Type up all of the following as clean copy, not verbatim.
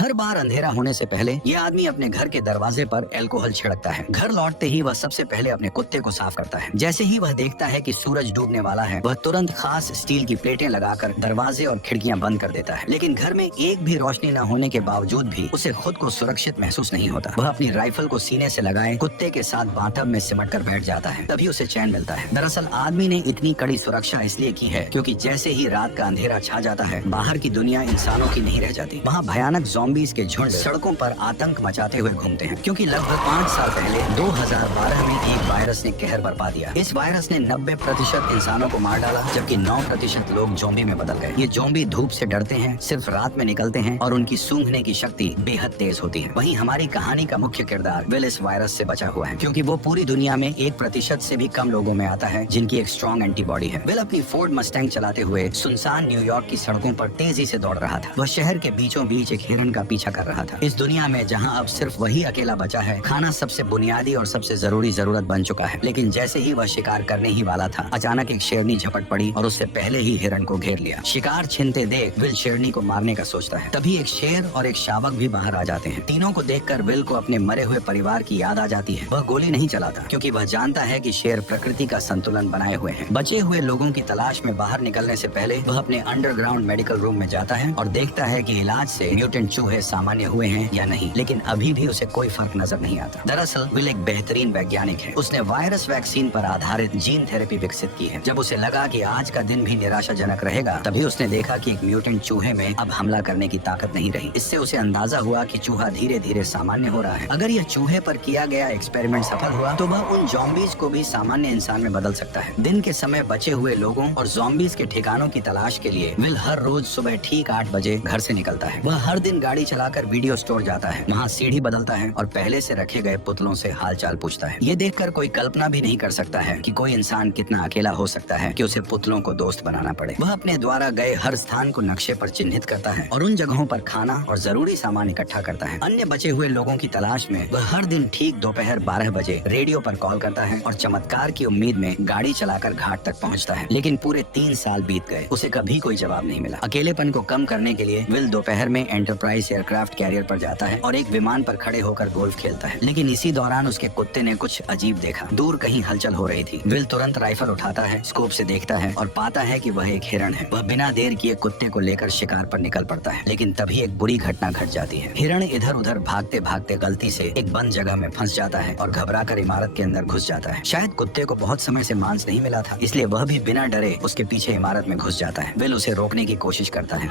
हर बार अंधेरा होने से पहले ये आदमी अपने घर के दरवाजे पर अल्कोहल छिड़कता है। घर लौटते ही वह सबसे पहले अपने कुत्ते को साफ करता है। जैसे ही वह देखता है कि सूरज डूबने वाला है, वह तुरंत खास स्टील की प्लेटें लगाकर दरवाजे और खिड़कियां बंद कर देता है। लेकिन घर में एक भी रोशनी न होने के बावजूद भी उसे खुद को सुरक्षित महसूस नहीं होता। वह अपनी राइफल को सीने से लगाए कुत्ते के साथ बाथटब में सिमट कर बैठ जाता है, तभी उसे चैन मिलता है। दरअसल आदमी ने इतनी कड़ी सुरक्षा इसलिए की है क्योंकि जैसे ही रात का अंधेरा छा जाता है, बाहर की दुनिया इंसानों की नहीं रह जाती। वहाँ भयानक ज़ॉम्बीज़ के झुंड सड़कों पर आतंक मचाते हुए घूमते हैं, क्योंकि लगभग 5 साल पहले 2012 में एक वायरस ने कहर बरपा दिया। इस वायरस ने 90% इंसानों को मार डाला, जबकि 9% लोग ज़ॉम्बी में बदल गए। ये ज़ॉम्बी धूप से डरते हैं, सिर्फ रात में निकलते हैं और उनकी सूंघने की शक्ति बेहद तेज होती है। वहीं हमारी कहानी का मुख्य किरदार विल इस वायरस से बचा हुआ है, क्योंकि वो पूरी दुनिया में 1% से भी कम लोगों में आता है जिनकी एक स्ट्रॉन्ग एंटीबॉडी है। विल अपनी फोर्ड मस्टैंग चलाते हुए सुनसान न्यूयॉर्क की सड़कों पर तेजी से दौड़ रहा था। वह शहर के बीचों बीच एक हिरन का पीछा कर रहा था। इस दुनिया में जहां अब सिर्फ वही अकेला बचा है, खाना सबसे बुनियादी और सबसे जरूरी जरूरत बन चुका है। लेकिन जैसे ही वह शिकार करने ही वाला था, अचानक एक शेरनी झपट पड़ी और उससे पहले ही हिरन को घेर लिया। शिकार छिनते देख विल शेरनी को मारने का सोचता है। तभी एक शेर और एक शावक भी बाहर आ जाते हैं। तीनों को देखकर विल को अपने मरे हुए परिवार की याद आ जाती है। वह गोली नहीं चलाता, क्योंकि वह जानता है कि शेर प्रकृति का संतुलन बनाए हुए हैं। बचे हुए लोगों की तलाश में बाहर निकलने से पहले वह अपने अंडरग्राउंड मेडिकल रूम में जाता है और देखता है कि इलाज से म्यूटेंट चूहे सामान्य हुए हैं या नहीं। लेकिन अभी भी उसे कोई फर्क नजर नहीं आता। दरअसल विल एक बेहतरीन वैज्ञानिक है। उसने वायरस वैक्सीन पर आधारित जीन थेरेपी विकसित की है। जब उसे लगा कि आज का दिन भी निराशाजनक रहेगा, तभी उसने देखा कि एक म्यूटेंट चूहे में अब हमला करने की ताकत नहीं रही। इससे उसे अंदाजा हुआ कि चूहा धीरे धीरे सामान्य हो रहा है। अगर यह चूहे पर किया गया एक्सपेरिमेंट सफल हुआ, तो वह उन ज़ॉम्बीज़ को भी सामान्य इंसान में बदल सकता है। दिन के समय बचे हुए लोगों और ज़ॉम्बीज़ के ठिकानों की तलाश के लिए विल हर रोज सुबह ठीक 8 बजे घर से निकलता है। वह हर दिन गाड़ी चलाकर वीडियो स्टोर जाता है, वहाँ सीढ़ी बदलता है और पहले से रखे गए पुतलों से हालचाल पूछता है। ये देखकर कोई कल्पना भी नहीं कर सकता है कि कोई इंसान कितना अकेला हो सकता है कि उसे पुतलों को दोस्त बनाना पड़े। वह अपने द्वारा गए हर स्थान को नक्शे पर चिन्हित करता है और उन जगहों पर खाना और जरूरी सामान इकट्ठा करता है। अन्य बचे हुए लोगों की तलाश में वह हर दिन ठीक दोपहर 12 बजे रेडियो पर कॉल करता है और चमत्कार की उम्मीद में गाड़ी चलाकर घाट तक पहुंचता है। लेकिन पूरे 3 साल बीत गए, उसे कभी कोई जवाब नहीं मिला। अकेलेपन को कम करने के लिए विल दोपहर में एंटरप्राइज एयरक्राफ्ट कैरियर पर जाता है और एक विमान पर खड़े होकर गोल्फ खेलता है। लेकिन इसी दौरान उसके कुत्ते ने कुछ अजीब देखा। दूर कहीं हलचल हो रही थी। विल तुरंत राइफल उठाता है, स्कोप से देखता है और पाता है कि वह एक हिरन है। वह बिना देर किए कुत्ते को लेकर शिकार पर निकल पड़ता है। लेकिन तभी एक बुरी घटना घट जाती है। हिरन इधर उधर भागते भागते गलती से एक बंद जगह में फंस जाता है और घबराकर इमारत के अंदर घुस जाता है। शायद कुत्ते को बहुत समय से मांस नहीं मिला था, इसलिए वह भी बिना डरे उसके पीछे इमारत में घुस जाता है। विल उसे रोकने की कोशिश करता है।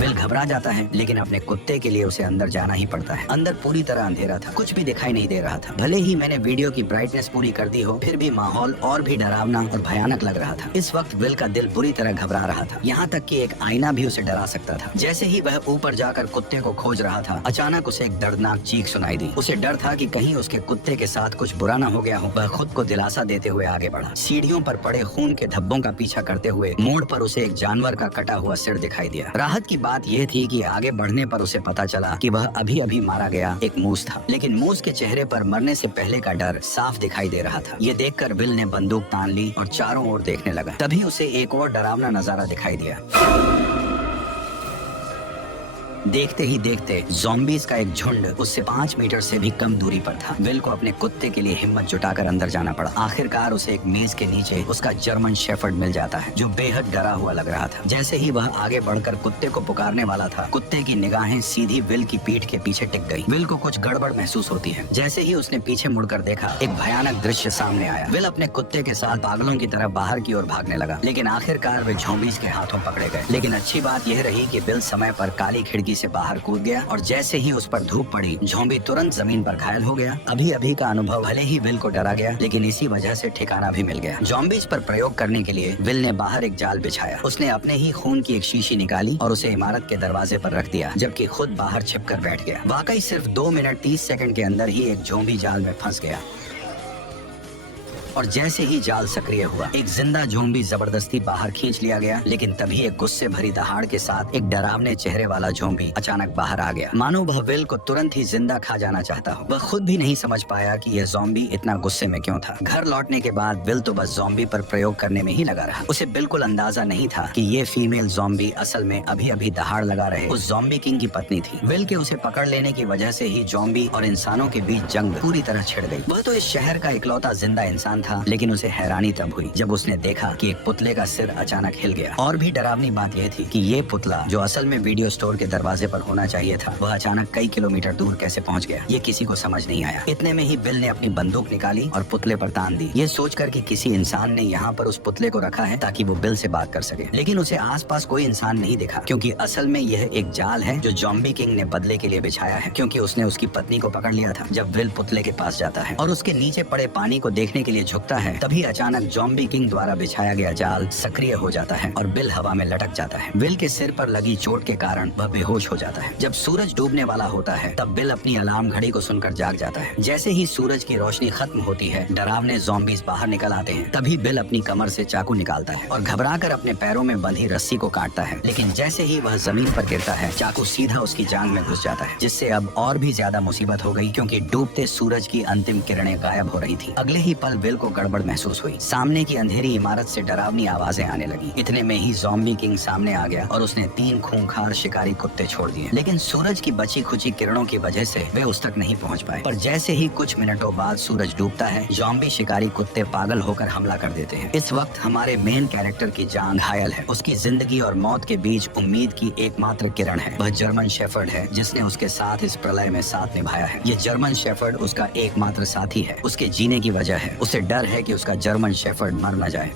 विल घबरा जाता है, लेकिन अपने कुत्ते के लिए उसे अंदर जाना ही पड़ता है। अंदर पूरी तरह अंधेरा था, कुछ भी दिखाई नहीं दे रहा था। भले ही मैंने वीडियो की ब्राइटनेस पूरी कर दी हो, फिर भी माहौल और भी डरावना और भयानक लग रहा था। इस वक्त विल का दिल बुरी तरह घबरा रहा था, यहाँ तक कि एक आईना भी उसे डरा सकता था। जैसे ही वह ऊपर जाकर कुत्ते को खोज रहा था, अचानक उसे एक दर्दनाक चीख सुनाई दी। उसे डर था कि कहीं उसके कुत्ते के साथ कुछ बुरा न हो गया हो। वह खुद को दिलासा देते हुए आगे बढ़ा। सीढ़ियों पर पड़े खून के धब्बों का पीछा करते हुए मोड़ पर उसे एक जानवर का कटा हुआ सिर दिखाई दिया। राहत की बात यह थी कि आगे बढ़ने पर उसे पता चला कि वह अभी अभी मारा गया एक मूस था। लेकिन मूस के चेहरे पर मरने से पहले का डर साफ दिखाई दे रहा था। ये देखकर विल ने बंदूक तान ली और चारों ओर देखने लगा। तभी उसे एक और डरावना नजारा दिखाई दिया। देखते ही देखते ज़ॉम्बीज़ का एक झुंड उससे 5 मीटर से भी कम दूरी पर था। विल को अपने कुत्ते के लिए हिम्मत जुटाकर अंदर जाना पड़ा। आखिरकार उसे एक मेज के नीचे उसका जर्मन शेफर्ड मिल जाता है, जो बेहद डरा हुआ लग रहा था। जैसे ही वह आगे बढ़कर कुत्ते को पुकारने वाला था, कुत्ते की निगाहें सीधी विल की पीठ के पीछे टिक गई। विल को कुछ गड़बड़ महसूस होती है। जैसे ही उसने पीछे मुड़कर देखा, एक भयानक दृश्य सामने आया। विल अपने कुत्ते के साथ पागलों की तरह बाहर की ओर भागने लगा, लेकिन आखिरकार वे ज़ॉम्बीज़ के हाथों पकड़े गए। लेकिन अच्छी बात यह रही कि विल समय पर काली खिड़की से बाहर कूद गया और जैसे ही उस पर धूप पड़ी, ज़ॉम्बी तुरंत जमीन पर घायल हो गया। अभी अभी का अनुभव भले ही विल को डरा गया, लेकिन इसी वजह से ठिकाना भी मिल गया। ज़ॉम्बीज़ पर प्रयोग करने के लिए विल ने बाहर एक जाल बिछाया। उसने अपने ही खून की एक शीशी निकाली और उसे इमारत के दरवाजे पर रख दिया, जबकि खुद बाहर छिपकर बैठ गया। वाकई सिर्फ 2 मिनट 30 सेकंड के अंदर ही एक ज़ॉम्बी जाल में फंस गया। और जैसे ही जाल सक्रिय हुआ, एक जिंदा ज़ॉम्बी जबरदस्ती बाहर खींच लिया गया। लेकिन तभी एक गुस्से भरी दहाड़ के साथ एक डरावने चेहरे वाला ज़ॉम्बी अचानक बाहर आ गया, मानो वह विल को तुरंत ही जिंदा खा जाना चाहता हो। वह खुद भी नहीं समझ पाया कि यह ज़ॉम्बी इतना गुस्से में क्यों था। घर लौटने के बाद विल तो बस ज़ॉम्बी पर प्रयोग करने में ही लगा रहा। उसे बिल्कुल अंदाजा नहीं था कि ये फीमेल ज़ॉम्बी असल में अभी अभी दहाड़ लगा रहे उस ज़ॉम्बी किंग की पत्नी थी। विल के उसे पकड़ लेने की वजह से ही ज़ॉम्बी और इंसानों के बीच जंग पूरी तरह छिड़ गई। वह तो इस शहर का इकलौता जिंदा इंसान था, लेकिन उसे हैरानी तब हुई जब उसने देखा कि एक पुतले का सिर अचानक हिल गया। और भी डरावनी बात यह थी कि ये पुतला, जो असल में वीडियो स्टोर के दरवाजे पर होना चाहिए था, वह अचानक कई किलोमीटर दूर कैसे पहुंच गया, ये किसी को समझ नहीं आया। इतने में ही बिल ने अपनी बंदूक निकाली और पुतले पर तान दी, ये सोचकर कि किसी इंसान ने यहाँ पर उस पुतले को रखा है ताकि वो बिल से बात कर सके। लेकिन उसे आसपास कोई इंसान नहीं दिखा, क्योंकि असल में यह एक जाल है जो ज़ॉम्बी किंग ने बदले के लिए बिछाया है, क्योंकि उसने उसकी पत्नी को पकड़ लिया था। जब विल पुतले के पास जाता है और उसके नीचे पड़े पानी को देखने के लिए झुकता है, तभी अचानक ज़ॉम्बी किंग द्वारा बिछाया गया जाल सक्रिय हो जाता है और बिल हवा में लटक जाता है। विल के सिर पर लगी चोट के कारण वह बेहोश हो जाता है। जब सूरज डूबने वाला होता है, तब बिल अपनी अलार्म घड़ी को सुनकर जाग जाता है। जैसे ही सूरज की रोशनी खत्म होती है, डरावने ज़ॉम्बीज़ बाहर निकल आते हैं। तभी बिल अपनी कमर से चाकू निकालता है और घबराकर अपने पैरों में बंधी रस्सी को काटता है। लेकिन जैसे ही वह जमीन पर गिरता है, चाकू सीधा उसकी जांघ में घुस जाता है, जिससे अब और भी ज्यादा मुसीबत हो गई, क्योंकि डूबते सूरज की अंतिम किरणें गायब हो रही थी। अगले ही पल विल को गड़बड़ महसूस हुई। सामने की अंधेरी इमारत से डरावनी आवाजें आने लगी। इतने में ही ज़ॉम्बी किंग सामने आ गया और उसने 3 खूंखार शिकारी कुत्ते छोड़ दिए। लेकिन सूरज की बची खुची किरणों की वजह से वे उस तक नहीं पहुंच पाए। पर जैसे ही कुछ मिनटों बाद सूरज डूबता है, ज़ॉम्बी शिकारी कुत्ते पागल होकर हमला कर देते हैं। इस वक्त हमारे मेन कैरेक्टर की जान घायल है। उसकी जिंदगी और मौत के बीच उम्मीद की एकमात्र किरण है। वह जर्मन शेफर्ड है जिसने उसके साथ इस प्रलय में साथ निभाया है। ये जर्मन शेफर्ड उसका एकमात्र साथी है। उसके जीने की वजह है, उसे डर है कि उसका जर्मन शेफर्ड मर न जाए।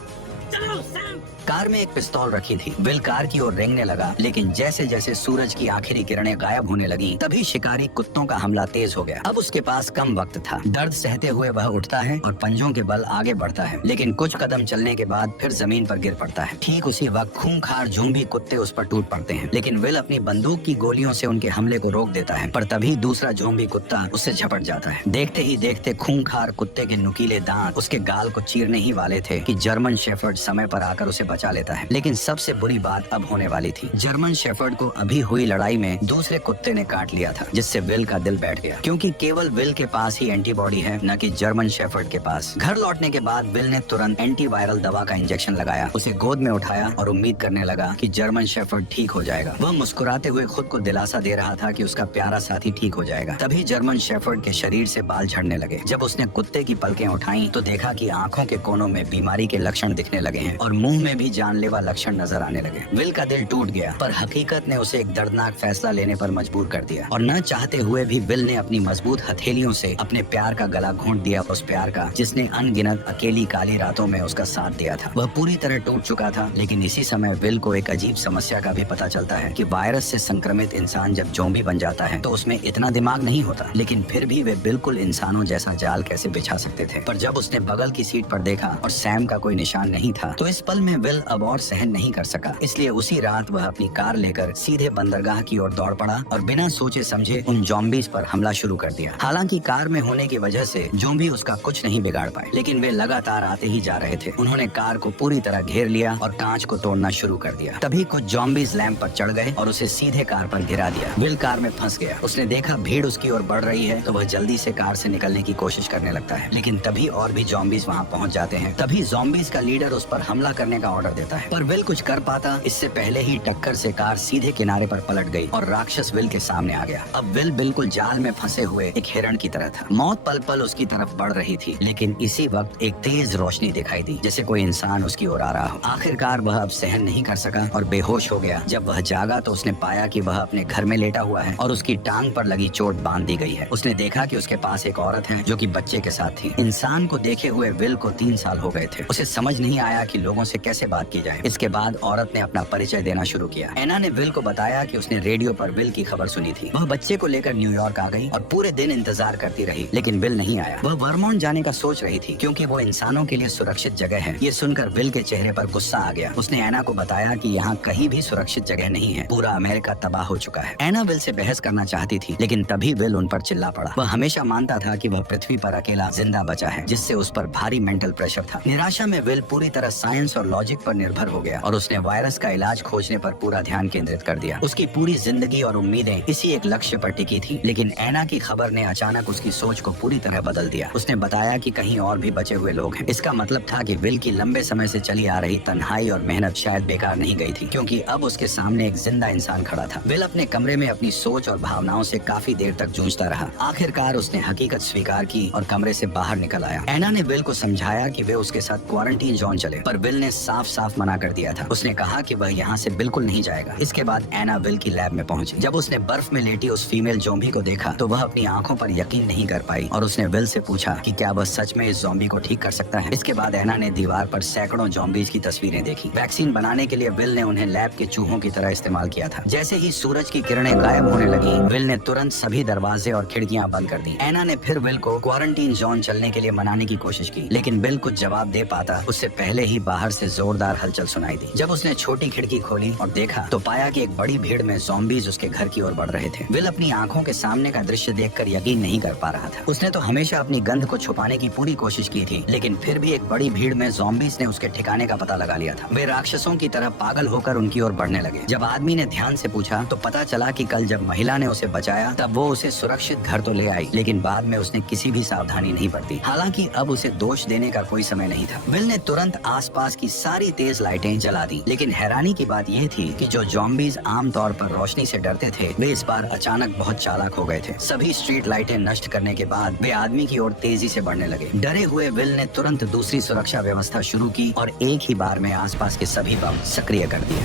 कार में एक पिस्तौल रखी थी। विल कार की ओर रेंगने लगा, लेकिन जैसे जैसे सूरज की आखिरी किरणें गायब होने लगी, तभी शिकारी कुत्तों का हमला तेज हो गया। अब उसके पास कम वक्त था। दर्द सहते हुए वह उठता है और पंजों के बल आगे बढ़ता है, लेकिन कुछ कदम चलने के बाद फिर जमीन पर गिर पड़ता है। ठीक उसी वक्त खूंखार ज़ॉम्बी कुत्ते उस पर टूट पड़ते हैं, लेकिन विल अपनी बंदूक की गोलियों से उनके हमले को रोक देता है। पर तभी दूसरा ज़ॉम्बी कुत्ता उससे झपट जाता है। देखते ही देखते खूंखार कुत्ते के नुकीले दांत उसके गाल को चीरने ही वाले थे कि जर्मन शेफर्ड समय पर आकर उसे बचा लेता है। लेकिन सबसे बुरी बात अब होने वाली थी। जर्मन शेफर्ड को अभी हुई लड़ाई में दूसरे कुत्ते ने काट लिया था, जिससे विल का दिल बैठ गया, क्योंकि केवल विल के पास ही एंटीबॉडी है, न कि जर्मन शेफर्ड के पास। घर लौटने के बाद विल ने तुरंत एंटीवायरल दवा का इंजेक्शन लगाया, उसे गोद में उठाया और उम्मीद करने लगा कि जर्मन शेफर्ड ठीक हो जाएगा। वह मुस्कुराते हुए खुद को दिलासा दे रहा था कि उसका प्यारा साथी ठीक हो जाएगा। तभी जर्मन शेफर्ड के शरीर से बाल झड़ने लगे। जब उसने कुत्ते की पलकें उठाई तो देखा कि आंखों के कोनों में बीमारी के लक्षण दिखने लगे हैं और मुंह में भी जानलेवा लक्षण नजर आने लगे। विल का दिल टूट गया, पर हकीकत ने उसे एक दर्दनाक फैसला लेने पर मजबूर कर दिया और न चाहते हुए भी विल ने अपनी मजबूत हथेलियों से अपने प्यार का गला घोंट दिया, उस प्यार का जिसने अनगिनत अकेली काली रातों में उसका साथ दिया था। वह पूरी तरह टूट चुका था। लेकिन इसी समय विल को एक अजीब समस्या का भी पता चलता है कि वायरस से संक्रमित इंसान जब ज़ॉम्बी बन जाता है तो उसमें इतना दिमाग नहीं होता, लेकिन फिर भी वे बिल्कुल इंसानों जैसा जाल कैसे बिछा सकते थे। पर जब उसने बगल की सीट पर देखा और सैम का कोई निशान नहीं था, तो इस पल में विल अब और सहन नहीं कर सका। इसलिए उसी रात वह अपनी कार लेकर सीधे बंदरगाह की ओर दौड़ पड़ा और बिना सोचे समझे उन ज़ॉम्बीज़ पर हमला शुरू कर दिया। हालांकि कार में होने की वजह से ज़ॉम्बी उसका कुछ नहीं बिगाड़ पाए, लेकिन वे लगातार आते ही जा रहे थे। उन्होंने कार को पूरी तरह घेर लिया और कांच को तोड़ना शुरू कर दिया। तभी कुछ ज़ॉम्बीज़ लैंप पर चढ़ गए और उसे सीधे कार पर गिरा दिया। विल कार में फंस गया। उसने देखा भीड़ उसकी ओर बढ़ रही है, तो वह जल्दी से कार से निकलने की कोशिश करने लगता है, लेकिन तभी और भी ज़ॉम्बीज़ वहाँ पहुँच जाते हैं। तभी ज़ॉम्बीज़ का लीडर उस पर हमला करने का ऑर्डर देता है, पर विल कुछ कर पाता इससे पहले ही टक्कर से कार सीधे किनारे पर पलट गई और राक्षस विल के सामने आ गया। अब विल बिल्कुल जाल में फंसे हुए एक हिरण की तरह था। मौत पल पल उसकी तरफ बढ़ रही थी, लेकिन इसी वक्त एक तेज रोशनी दिखाई दी, जैसे कोई इंसान उसकी ओर आ रहा हो। आखिरकार वह अब सहन नहीं कर सका और बेहोश हो गया। जब वह जागा तो उसने पाया कि वह अपने घर में लेटा हुआ है और उसकी टांग पर लगी चोट बांध दी गई है। उसने देखा कि उसके पास एक औरत है जो कि बच्चे के साथ थी। इंसान को देखे हुए विल को 3 साल हो गए थे। उसे समझ नहीं आया कि लोगों से कैसे बात की जाए। इसके बाद औरत ने अपना परिचय देना शुरू किया। एना ने विल को बताया कि उसने रेडियो पर विल की खबर सुनी थी। वह बच्चे को लेकर न्यूयॉर्क आ गई और पूरे दिन इंतजार करती रही, लेकिन विल नहीं आया। वह वर्मोंट जाने का सोच रही थी क्योंकि वो इंसानों के लिए सुरक्षित जगह है। ये सुनकर विल के चेहरे पर गुस्सा आ गया। उसने एना को बताया कि यहाँ कहीं भी सुरक्षित जगह नहीं है, पूरा अमेरिका तबाह हो चुका है। एना विल से बहस करना चाहती थी, लेकिन तभी विल उन पर चिल्ला पड़ा। वह हमेशा मानता था कि वह पृथ्वी पर अकेला जिंदा बचा है, जिससे उस पर भारी मेंटल प्रेशर था। निराशा में विल पूरी तरह साइंस और लॉजिक पर निर्भर हो गया और उसने वायरस का इलाज खोजने पर पूरा ध्यान केंद्रित कर दिया। उसकी पूरी जिंदगी और उम्मीदें इसी एक लक्ष्य पर टिकी थी। लेकिन एना की खबर ने अचानक उसकी सोच को पूरी तरह बदल दिया। उसने बताया कि कहीं और भी बचे हुए लोग हैं। इसका मतलब था कि विल की लंबे समय से चली आ रही तन्हाई और मेहनत शायद बेकार नहीं गई थी, क्योंकि अब उसके सामने एक जिंदा इंसान खड़ा था। विल अपने कमरे में अपनी सोच और भावनाओं से काफी देर तक जूझता रहा। आखिरकार उसने हकीकत स्वीकार की और कमरे से बाहर निकल आया। एना ने विल को समझाया कि वे उसके साथ क्वारंटीन जोन चले, पर विल ने साफ साफ मना कर दिया था। उसने कहा कि वह यहाँ से बिल्कुल नहीं जाएगा। इसके बाद एना विल की लैब में पहुंची। जब उसने बर्फ में लेटी उस फीमेल ज़ॉम्बी को देखा तो वह अपनी आंखों पर यकीन नहीं कर पाई और उसने विल से पूछा कि क्या वह सच में इस ज़ॉम्बी को ठीक कर सकता है। इसके बाद एना ने दीवार पर सैकड़ों ज़ॉम्बीज की तस्वीरें देखी। वैक्सीन बनाने के लिए विल ने उन्हें लैब के चूहों की तरह इस्तेमाल किया था। जैसे ही सूरज की किरणें गायब होने लगी, विल ने तुरंत सभी दरवाजे और खिड़कियां बंद कर दी। एना ने फिर विल को क्वारंटीन जोन चलने के लिए मनाने की कोशिश की, लेकिन विल कुछ जवाब दे पाता उससे पहले ही बाहर से जोरदार हलचल सुनाई दी। जब उसने छोटी खिड़की खोली और देखा तो पाया कि एक बड़ी भीड़ में ज़ॉम्बीज उसके घर की ओर बढ़ रहे थे। विल अपनी आंखों के सामने का दृश्य देखकर यकीन नहीं कर पा रहा था। उसने तो हमेशा अपनी गंध को छुपाने की पूरी कोशिश की थी, लेकिन फिर भी एक बड़ी भीड़ में ज़ॉम्बीज ने उसके ठिकाने का पता लगा लिया था। वे राक्षसों की तरह पागल होकर उनकी ओर बढ़ने लगे। जब आदमी ने ध्यान से पूछा तो पता चला कि कल जब महिला ने उसे बचाया तब वो उसे सुरक्षित घर तो ले आई, लेकिन बाद में उसने किसी भी सावधानी नहीं बरती। हालांकि अब उसे दोष देने का कोई समय नहीं था। विल ने तुरंत आसपास की सारी तेज लाइटें जला दी, लेकिन हैरानी की बात यह थी कि जो ज़ॉम्बीज आमतौर पर रोशनी से डरते थे, वे इस बार अचानक बहुत चालाक हो गए थे। सभी स्ट्रीट लाइटें नष्ट करने के बाद वे आदमी की ओर तेजी से बढ़ने लगे। डरे हुए विल ने तुरंत दूसरी सुरक्षा व्यवस्था शुरू की और एक ही बार में आसपास के सभी बम सक्रिय कर दिए।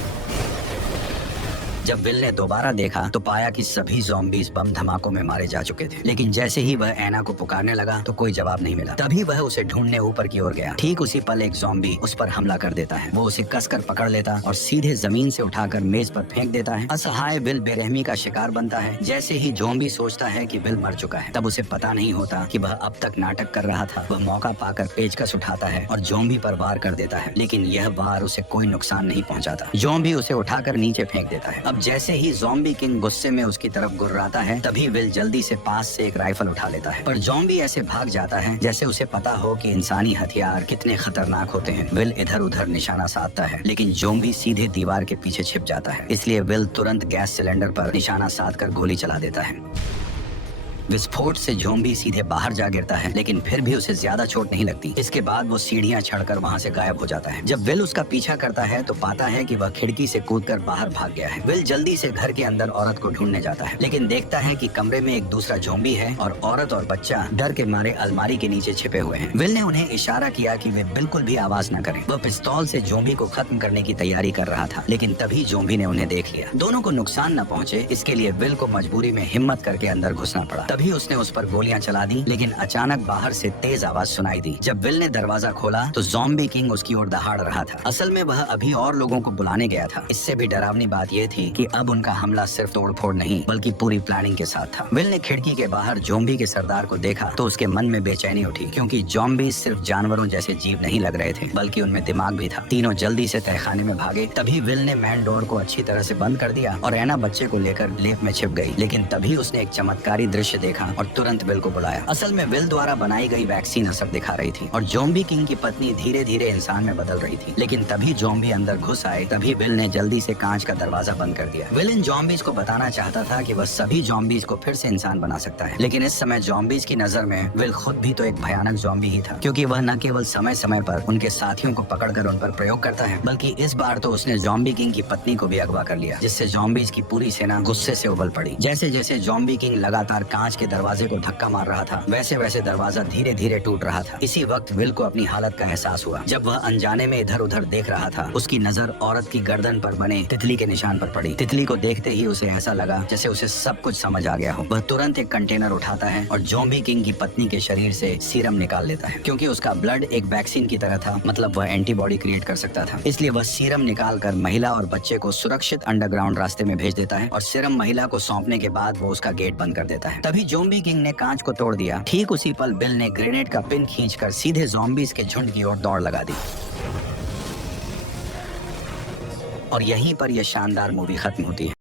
जब विल ने दोबारा देखा तो पाया कि सभी ज़ॉम्बीज बम धमाकों में मारे जा चुके थे, लेकिन जैसे ही वह एना को पुकारने लगा तो कोई जवाब नहीं मिला। तभी वह उसे ढूंढने ऊपर की ओर गया। ठीक उसी पल एक ज़ॉम्बी उस पर हमला कर देता है। वो उसे कसकर पकड़ लेता और सीधे जमीन से उठाकर मेज पर फेंक देता है। असहाय विल बेरहमी का शिकार बनता है। जैसे ही ज़ॉम्बी सोचता है कि विल मर चुका है, तब उसे पता नहीं होता कि वह अब तक नाटक कर रहा था। वह मौका पाकर पेचकस उठाता है और ज़ॉम्बी पर वार कर देता है, लेकिन यह वार उसे कोई नुकसान नहीं पहुंचाता। ज़ॉम्बी उसे उठाकर नीचे फेंक देता है। अब जैसे ही ज़ॉम्बी किंग गुस्से में उसकी तरफ गुर्राता है, तभी विल जल्दी से पास से एक राइफल उठा लेता है, पर ज़ॉम्बी ऐसे भाग जाता है जैसे उसे पता हो कि इंसानी हथियार कितने खतरनाक होते हैं। विल इधर उधर निशाना साधता है, लेकिन ज़ॉम्बी सीधे दीवार के पीछे छिप जाता है। इसलिए विल तुरंत गैस सिलेंडर पर निशाना साधकर गोली चला देता है। विस्फोट से ज़ॉम्बी सीधे बाहर जा गिरता है, लेकिन फिर भी उसे ज्यादा चोट नहीं लगती। इसके बाद वो सीढ़ियां चढ़कर वहां से गायब हो जाता है। जब विल उसका पीछा करता है तो पाता है कि वह खिड़की से कूदकर बाहर भाग गया है। विल जल्दी से घर के अंदर औरत को ढूंढने जाता है, लेकिन देखता है कि कमरे में एक दूसरा ज़ॉम्बी है और औरत और बच्चा डर के मारे अलमारी के नीचे छिपे हुए हैं। विल ने उन्हें इशारा किया कि वे बिल्कुल भी आवाज न करें। वह पिस्तौल से ज़ॉम्बी को खत्म करने की तैयारी कर रहा था, लेकिन तभी ज़ॉम्बी ने उन्हें देख लिया। दोनों को नुकसान न पहुंचे, इसके लिए विल को मजबूरी में हिम्मत करके अंदर घुसना पड़ा। तभी उसने उस पर गोलियां चला दी, लेकिन अचानक बाहर से तेज आवाज सुनाई दी। जब विल ने दरवाजा खोला तो ज़ॉम्बी किंग उसकी ओर दहाड़ रहा था। असल में वह अभी और लोगों को बुलाने गया था। इससे भी डरावनी बात यह थी कि अब उनका हमला सिर्फ तोड़फोड़ नहीं बल्कि पूरी प्लानिंग के साथ था। विल ने खिड़की के बाहर ज़ॉम्बी के सरदार को देखा तो उसके मन में बेचैनी उठी, क्योंकि ज़ॉम्बी सिर्फ जानवरों जैसे जीव नहीं लग रहे थे, बल्कि उनमें दिमाग भी था। तीनों जल्दी से तहखाने में भागे। तभी विल ने मैन डोर को अच्छी तरह से बंद कर दिया और एना बच्चे को लेकर लेप में छिप गई। लेकिन तभी उसने एक चमत्कारी दृश्य देखा और तुरंत विल को बुलाया। असल में विल द्वारा बनाई गई वैक्सीन असर दिखा रही थी और ज़ॉम्बी किंग की पत्नी धीरे धीरे इंसान में बदल रही थी। लेकिन तभी ज़ॉम्बी अंदर घुस आए। तभी विल ने जल्दी से कांच का दरवाजा बंद कर दिया। विल इन ज़ॉम्बीज को बताना चाहता था कि वह सभी ज़ॉम्बीज को फिर से इंसान बना सकता है, लेकिन इस समय ज़ॉम्बीज की नजर में विल खुद भी तो एक भयानक ज़ॉम्बी ही था, क्योंकि वह न केवल समय समय पर उनके साथियों को पकड़कर उन पर प्रयोग करता है, बल्कि इस बार तो उसने ज़ॉम्बी किंग की पत्नी को भी अगवा कर लिया, जिससे ज़ॉम्बीज की पूरी सेना गुस्से से उबल पड़ी। जैसे जैसे ज़ॉम्बी किंग लगातार कांच कांच के दरवाजे को धक्का मार रहा था, वैसे वैसे दरवाजा धीरे धीरे टूट रहा था। इसी वक्त विल को अपनी हालत का एहसास हुआ। जब वह अनजाने में इधर उधर देख रहा था, उसकी नजर औरत की गर्दन पर बने तितली के निशान पर पड़ी। तितली को देखते ही उसे ऐसा लगा जैसे उसे सब कुछ समझ आ गया हो। वह तुरंत एक कंटेनर उठाता है और ज़ॉम्बी किंग की पत्नी के शरीर से सीरम निकाल लेता है। क्योंकि उसका ब्लड एक वैक्सीन की तरह था, मतलब वह एंटीबॉडी क्रिएट कर सकता था, इसलिए वह सीरम निकाल कर महिला और बच्चे को सुरक्षित अंडरग्राउंड रास्ते में भेज देता है और सीरम महिला को सौंपने के बाद वो उसका गेट बंद कर देता है। तभी ज़ॉम्बी किंग ने कांच को तोड़ दिया। ठीक उसी पल बिल ने ग्रेनेड का पिन खींचकर सीधे ज़ॉम्बीज के झुंड की ओर दौड़ लगा दी। और यहीं पर यह शानदार मूवी खत्म होती है।